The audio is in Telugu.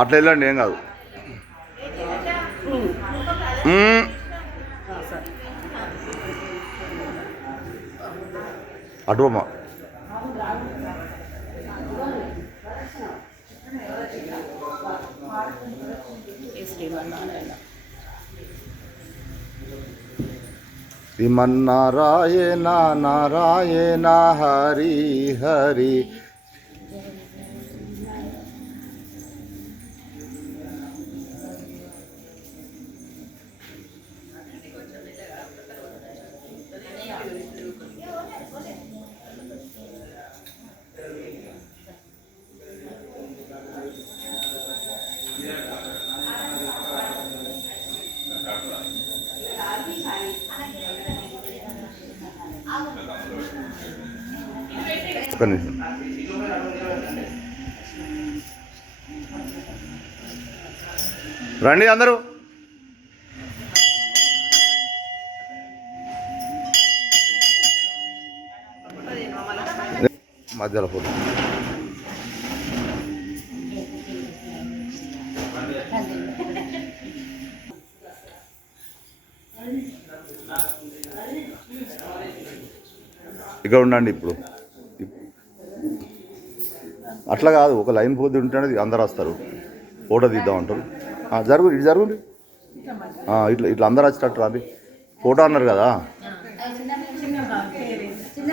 అట్లా వెళ్ళండి ఏం కాదు. అటువమ్మ మన్నారాయణ నారాయణ హరి హరి. ఒక్క రండి అందరూ. మధ్యలో ఇక్కడ ఉండండి ఇప్పుడు. అట్లా కాదు ఒక లైన్ పోతే ఉంటే అందరు వస్తారు. ఫోటో తీద్దాం అంటారు. జరుగు ఇటు జరుగుండి ఇట్లా ఇట్లా అందరు వచ్చినట్టు రాండి. ఫోటో అన్నారు కదా. చిన్న